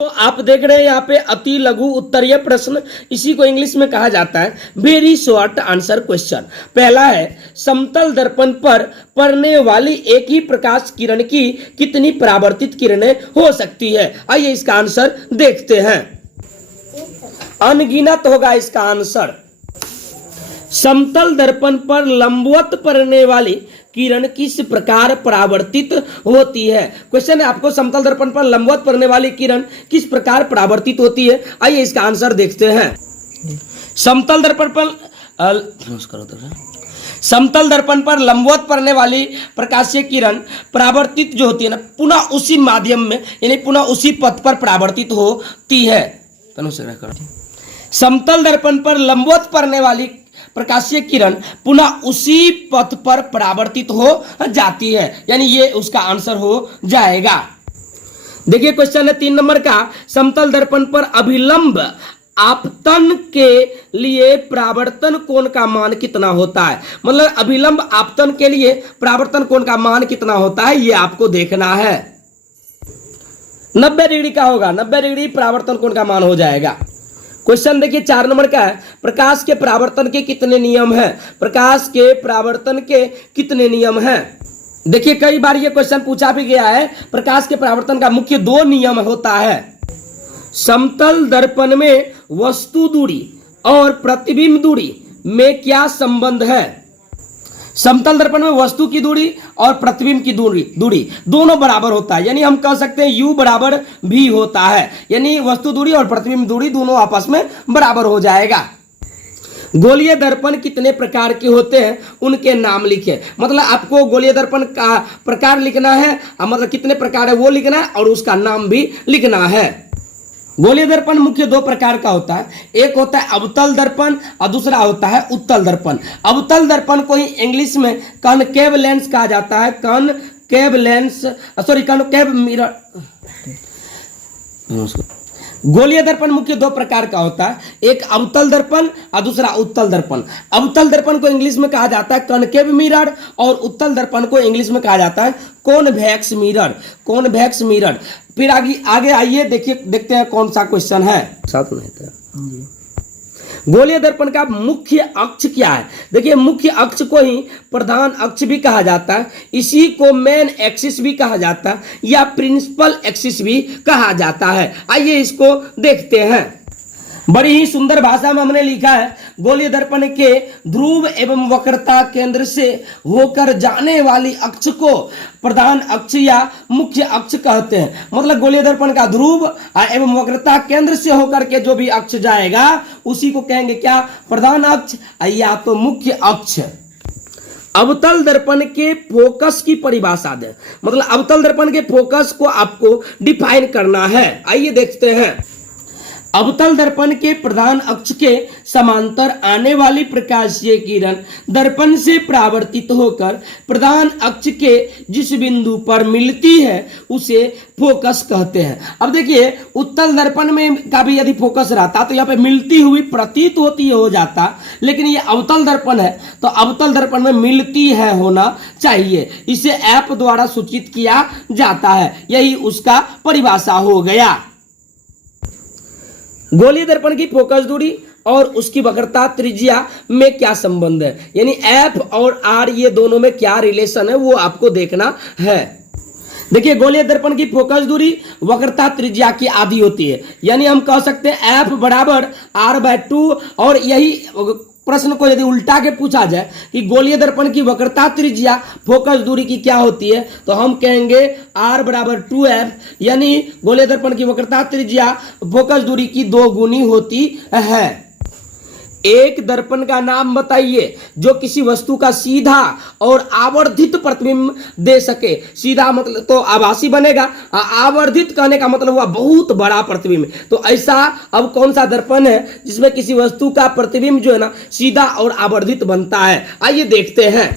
तो आप देख रहे हैं यहाँ पे अति लघु उत्तरीय प्रश्न, इसी को इंग्लिश में कहा जाता है वेरी शॉर्ट आंसर क्वेश्चन। पहला है समतल दर्पण पर पड़ने वाली एक ही प्रकाश किरण की कितनी परावर्तित किरणें हो सकती है। आइए इसका आंसर देखते हैं। अनगिनत होगा इसका आंसर। समतल दर्पण पर लंबवत पड़ने वाली किरण किस प्रकार परावर्तित होती है। क्वेश्चन है आपको समतल दर्पण पर लंबवत पड़ने वाली किरण किस प्रकार परावर्तित होती है। आइए इसका आंसर देखते हैं। समतल दर्पण पर लंबवत पड़ने वाली प्रकाशीय किरण परावर्तित जो होती है ना, पुनः उसी माध्यम में यानी पुनः उसी पथ पर परावर्तित होती है। समतल दर्पण पर लंबवत पड़ने वाली प्रकाशीय किरण पुनः उसी पथ पर परावर्तित हो जाती है, यानी ये उसका आंसर हो जाएगा। देखिए क्वेश्चन है 3 नंबर का, समतल दर्पण पर अभिलंब आपतन के लिए परावर्तन कोण का मान कितना होता है। मतलब अभिलंब आपतन के लिए परावर्तन कोण का मान कितना होता है, ये आपको देखना है। 90 डिग्री का होगा, 90 डिग्री परावर्तन कोण का मान हो जाएगा। क्वेश्चन देखिए 4 नंबर का है, प्रकाश के परावर्तन के कितने नियम हैं। प्रकाश के परावर्तन के कितने नियम हैं। देखिए कई बार ये क्वेश्चन पूछा भी गया है। प्रकाश के परावर्तन का मुख्य 2 नियम होता है। समतल दर्पण में वस्तु दूरी और प्रतिबिंब दूरी में क्या संबंध है। समतल दर्पण में वस्तु की दूरी और प्रतिबिंब की दूरी दोनों बराबर होता है, यानी हम कह सकते हैं U बराबर V होता है, यानी वस्तु दूरी और प्रतिबिंब दूरी दोनों आपस में बराबर हो जाएगा। गोलीय दर्पण कितने प्रकार के होते हैं, उनके नाम लिखे। मतलब आपको गोलीय दर्पण का प्रकार लिखना है, मतलब कितने प्रकार है वो लिखना है और उसका नाम भी लिखना है। गोलीय दर्पण मुख्य 2 प्रकार का होता है, एक होता है अवतल दर्पण और दूसरा होता है उत्तल दर्पण। अवतल दर्पण को ही इंग्लिश में कॉनकेव लेंस कहा जाता है। Concave mirror. गोलीय दर्पण मुख्य 2 प्रकार का होता है, एक अवतल दर्पण और दूसरा उत्तल दर्पण। अवतल दर्पण को इंग्लिश में कहा जाता है कॉनकेव मिरर और उत्तल दर्पण को इंग्लिश में कहा जाता है कॉन्वेक्स मिरर। Convex mirror. फिर आगे आइए देखते हैं कौन सा क्वेश्चन है। साथ में था गोलीय दर्पण का मुख्य अक्ष क्या है। देखिए मुख्य अक्ष को ही प्रधान अक्ष भी कहा जाता है, इसी को मेन एक्सिस भी कहा जाता है या प्रिंसिपल एक्सिस भी कहा जाता है। आइए इसको देखते हैं। बड़ी ही सुंदर भाषा में हमने लिखा है, गोलीय दर्पण के ध्रुव एवं वक्रता केंद्र से होकर जाने वाली अक्ष को प्रधान अक्ष या मुख्य अक्ष कहते हैं। मतलब गोलीय दर्पण का ध्रुव एवं वक्रता केंद्र से होकर के जो भी अक्ष जाएगा उसी को कहेंगे क्या, प्रधान अक्ष या तो मुख्य अक्ष। अवतल दर्पण के फोकस की परिभाषा दें। मतलब अवतल दर्पण के फोकस को आपको डिफाइन करना है। आइए देखते हैं। अवतल दर्पण के प्रधान अक्ष के समांतर आने वाली प्रकाशीय किरण दर्पण से परावर्तित होकर प्रधान अक्ष के जिस बिंदु पर मिलती है उसे फोकस कहते हैं। अब देखिए उत्तल दर्पण में का भी यदि फोकस रहता तो यहाँ पे मिलती हुई प्रतीत होती हो जाता, लेकिन ये अवतल दर्पण है तो अवतल दर्पण में मिलती है होना चाहिए। इसे ऐप द्वारा सूचित किया जाता है, यही उसका परिभाषा हो गया। गोलीय दर्पण की फोकस दूरी और उसकी वक्रता त्रिज्या में क्या संबंध है, यानी F और R ये दोनों में क्या रिलेशन है वो आपको देखना है। देखिए गोलीय दर्पण की फोकस दूरी वक्रता त्रिज्या की आधी होती है, यानी हम कह सकते हैं F बराबर R/2। और यही प्रश्न को यदि उल्टा के पूछा जाए कि गोलीय दर्पण की वक्रता त्रिज्या फोकस दूरी की क्या होती है, तो हम कहेंगे R बराबर 2F, यानी गोलीय दर्पण की वक्रता त्रिज्या फोकस दूरी की 2 गुनी होती है। एक दर्पण का नाम बताइए जो किसी वस्तु का सीधा और आवर्धित प्रतिबिंब दे सके। सीधा मतलब तो आभासी बनेगा, आवर्धित कहने का मतलब हुआ बहुत बड़ा प्रतिबिंब। तो ऐसा अब कौन सा दर्पण है जिसमें किसी वस्तु का प्रतिबिंब जो है ना सीधा और आवर्धित बनता है। आइए देखते हैं।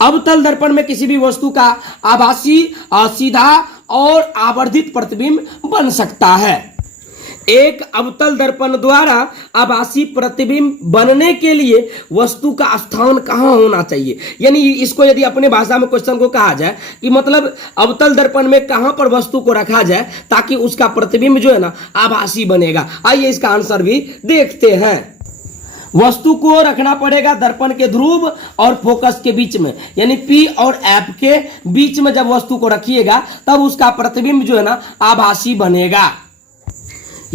अवतल दर्पण में किसी भी वस्तु का आभासी, सीधा और आवर्धित प्रतिबिंब बन सकता है। एक अवतल दर्पण द्वारा आभासी प्रतिबिंब बनने के लिए वस्तु का स्थान कहाँ होना चाहिए। यानी इसको यदि अपने भाषा में क्वेश्चन को कहा जाए कि मतलब अवतल दर्पण में कहाँ पर वस्तु को रखा जाए ताकि उसका प्रतिबिंब जो है ना आभासी बनेगा। आइए इसका आंसर भी देखते हैं। वस्तु को रखना पड़ेगा दर्पण के ध्रुव और फोकस के बीच में, यानी P और F के बीच में जब वस्तु को रखिएगा तब उसका प्रतिबिंब जो है ना आभासी बनेगा।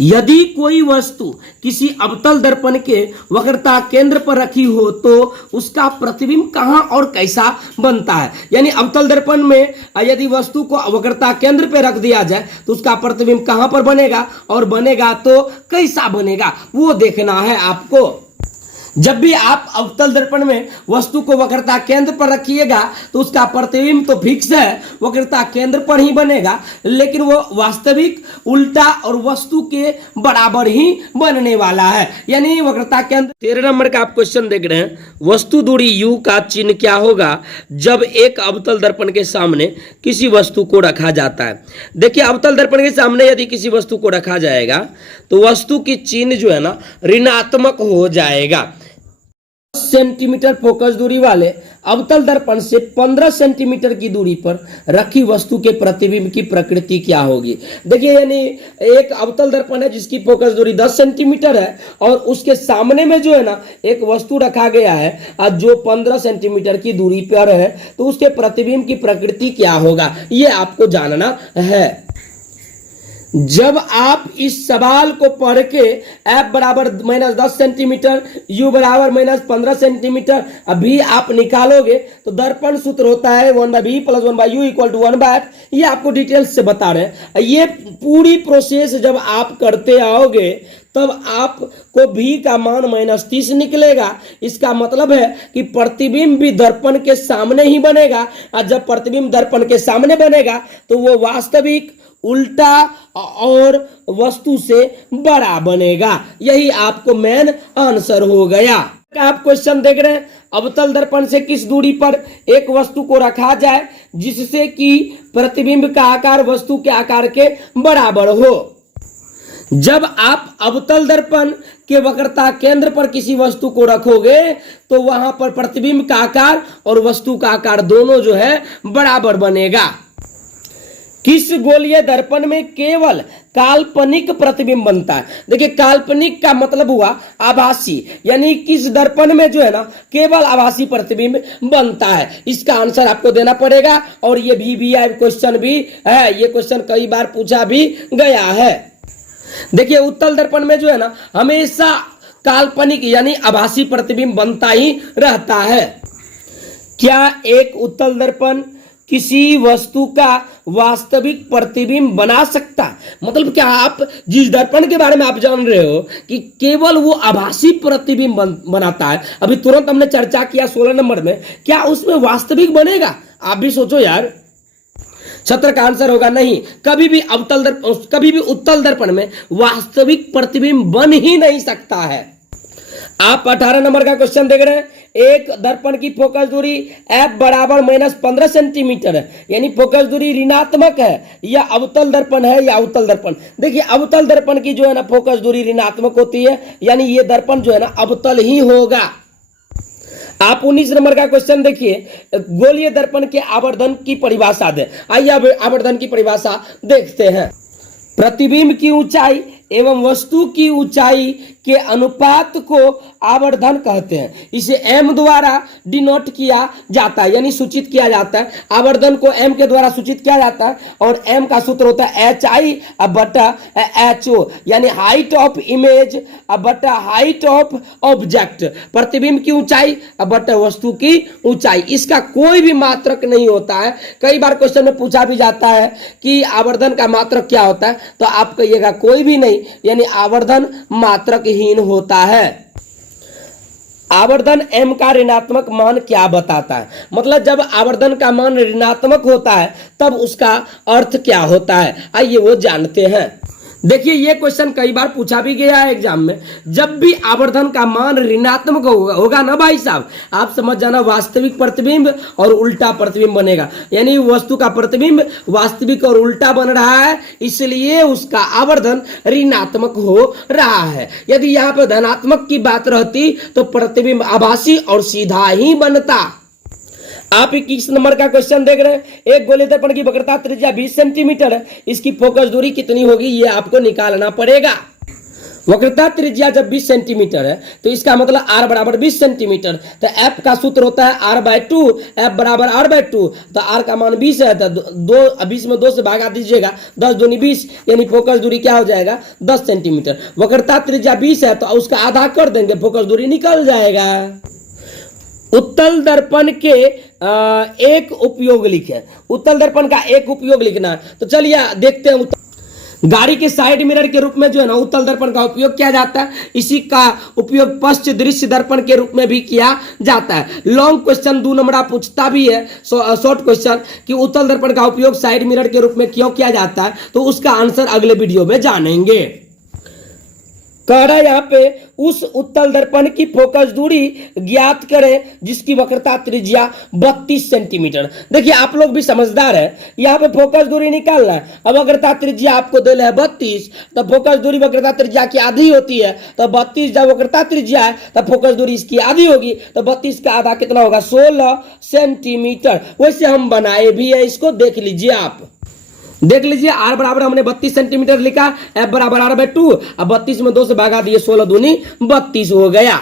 यदि कोई वस्तु किसी अवतल दर्पण के वक्रता केंद्र पर रखी हो तो उसका प्रतिबिंब कहां और कैसा बनता है। यानी अवतल दर्पण में यदि वस्तु को वक्रता केंद्र पर रख दिया जाए तो उसका प्रतिबिंब कहां पर बनेगा और बनेगा तो कैसा बनेगा वो देखना है आपको। जब भी आप अवतल दर्पण में वस्तु को वक्रता केंद्र पर रखिएगा तो उसका प्रतिबिंब तो फिक्स है, वक्रता केंद्र पर ही बनेगा, लेकिन वो वास्तविक उल्टा और वस्तु के बराबर ही बनने वाला है, यानी वक्रता केंद्र। 13 नंबर का आप क्वेश्चन देख रहे हैं। वस्तु दूरी U का चिन्ह क्या होगा जब एक अवतल दर्पण के सामने किसी वस्तु को रखा जाता है। देखिए अवतल दर्पण के सामने यदि किसी वस्तु को रखा जाएगा तो वस्तु की चिन्ह जो है ना ऋणात्मक हो जाएगा। सेंटीमीटर फोकस दूरी वाले अवतल दर्पण से 15 सेंटीमीटर की दूरी पर रखी वस्तु के प्रतिबिंब की प्रकृति क्या होगी। देखिए यानी एक अवतल दर्पण है जिसकी फोकस दूरी 10 सेंटीमीटर है और उसके सामने में जो है ना एक वस्तु रखा गया है जो 15 सेंटीमीटर की दूरी पर है, तो उसके प्रतिबिंब की प्रकृति क्या होगा ये आपको जानना है। जब आप इस सवाल को पढ़ के F बराबर -10 सेंटीमीटर U बराबर -15 सेंटीमीटर अभी आप निकालोगे तो दर्पण सूत्र होता है 1/V + 1/U = 1/F। ये आपको डिटेल्स से बता रहे हैं। ये पूरी प्रोसेस जब आप करते आओगे तब आपको V का मान -30 निकलेगा। इसका मतलब है कि प्रतिबिंब भी दर्पण के सामने ही बनेगा और जब प्रतिबिंब दर्पण के सामने बनेगा तो वो वास्तविक उल्टा और वस्तु से बड़ा बनेगा। यही आपको मेन आंसर हो गया। आप क्वेश्चन देख रहे हैं। अवतल दर्पण से किस दूरी पर एक वस्तु को रखा जाए जिससे कि प्रतिबिंब का आकार वस्तु के आकार के बराबर हो। जब आप अवतल दर्पण के वक्रता केंद्र पर किसी वस्तु को रखोगे तो वहां पर प्रतिबिंब का आकार और वस्तु का आकार दोनों जो है बराबर बनेगा। किस गोलीय दर्पण में केवल काल्पनिक प्रतिबिंब बनता है। देखिए काल्पनिक का मतलब हुआ आभासी, यानी किस दर्पण में जो है ना केवल आभासी प्रतिबिंब बनता है। इसका आंसर आपको देना पड़ेगा और ये VVI क्वेश्चन भी है, ये क्वेश्चन कई बार पूछा भी गया है। देखिए उत्तल दर्पण में जो है ना हमेशा काल्पनिक यानी आभासी प्रतिबिंब बनता ही रहता है। क्या एक उत्तल दर्पण किसी वस्तु का वास्तविक प्रतिबिंब बना सकता है? मतलब क्या आप जिस दर्पण के बारे में आप जान रहे हो कि केवल वो आभासी प्रतिबिंब बनाता है, अभी तुरंत हमने चर्चा किया 16 नंबर में, क्या उसमें वास्तविक बनेगा? आप भी सोचो यार। सत्र का आंसर होगा नहीं। कभी भी उत्तल दर्पण में वास्तविक प्रतिबिंब बन ही नहीं सकता है। आप 18 नंबर का क्वेश्चन देख रहे हैं। एक दर्पण की फोकस दूरी F बराबर -15 सेंटीमीटर है, यानी फोकस दूरी ऋणात्मक है। यह अवतल दर्पण है या अवतल दर्पण। देखिए अवतल दर्पण की जो है ना फोकस दूरी ऋणात्मक होती है, यानी ये दर्पण जो है ना अवतल ही होगा। आप 19 नंबर का क्वेश्चन देखिए। गोलीय दर्पण के आवर्धन की परिभाषा दे। आइए आवर्धन की परिभाषा देखते हैं। प्रतिबिंब की ऊंचाई एवं वस्तु की ऊंचाई के अनुपात को आवर्धन कहते हैं। इसे m द्वारा डिनोट किया जाता है, यानी सूचित किया जाता है। आवर्धन को m के द्वारा सूचित किया जाता है और m का सूत्र होता है HI/HO, यानी हाइट ऑफ इमेज बटा हाइट ऑफ ऑब्जेक्ट। प्रतिबिंब की ऊंचाई बटा वस्तु की ऊंचाई, इसका कोई भी मात्रक नहीं होता है। कई बार क्वेश्चन में पूछा भी जाता है कि आवर्धन का मात्रक क्या होता है, तो आप कहिएगा कोई भी नहीं, यानी आवर्धन मात्रकहीन होता है। आवर्धन m का ऋणात्मक मान क्या बताता है? मतलब जब आवर्धन का मान ऋणात्मक होता है तब उसका अर्थ क्या होता है, आइए वो जानते हैं। देखिए ये क्वेश्चन कई बार पूछा भी गया है एग्जाम में। जब भी आवर्धन का मान ऋणात्मक होगा ना भाई साहब, आप समझ जाना वास्तविक प्रतिबिंब और उल्टा प्रतिबिंब बनेगा, यानी वस्तु का प्रतिबिंब वास्तविक और उल्टा बन रहा है, इसलिए उसका आवर्धन ऋणात्मक हो रहा है। यदि यहाँ पे धनात्मक की बात रहती तो प्रतिबिंब आभासी और सीधा ही बनता। आप 21 नंबर का क्वेश्चन देख रहे हैं। एक गोलीय दर्पण की वक्रता त्रिज्या 20 सेंटीमीटर है, इसकी फोकस दूरी कितनी होगी ये आपको निकालना पड़ेगा। वक्रता त्रिज्या जब 20 सेंटीमीटर है तो इसका मतलब r बराबर 20 सेंटीमीटर, तो f का सूत्र होता है r/2, f बराबर r/2, तो r का मान 20 है तो 20 में 2 से भागा दीजिएगा, 10 दूनी 20, यानी फोकस दूरी क्या हो जाएगा 10 सेंटीमीटर। वक्रता त्रिज्या 20 है तो उसका आधा कर देंगे, फोकस दूरी निकल जाएगा। उत्तल दर्पण के एक उपयोग लिखे, उत्तल दर्पण का एक उपयोग लिखना है। तो चलिए देखते हैं। गाड़ी के साइड मिरर के रूप में जो है ना उत्तल दर्पण का उपयोग किया जाता है, इसी का उपयोग पश्च दृश्य दर्पण के रूप में भी किया जाता है। लॉन्ग क्वेश्चन 2 नंबर पूछता भी है, शॉर्ट क्वेश्चन कि उत्तल दर्पण का उपयोग साइड मिरर के रूप में क्यों किया जाता है, तो उसका आंसर अगले वीडियो में जानेंगे। कह रहा है यहाँ पे उस उत्तल दर्पण की फोकस दूरी ज्ञात करें जिसकी वक्रता त्रिज्या 32 सेंटीमीटर। देखिए आप लोग भी समझदार है, यहाँ पे फोकस दूरी निकालना है। अब वक्रता त्रिज्या आपको दे है 32, तो फोकस दूरी वक्रता त्रिज्या की आधी होती है, तो 32 जब वक्रता त्रिज्या है तो फोकस दूरी इसकी आधी होगी, तो 32 का आधा कितना होगा 16 सेंटीमीटर। वैसे हम बनाए भी है, इसको देख लीजिए, आप देख लीजिए। r बराबर हमने 32 सेंटीमीटर लिखा, f बराबर r/2, अब 32 में 2 से भागा दिए, 16 दूनी 32 हो गया।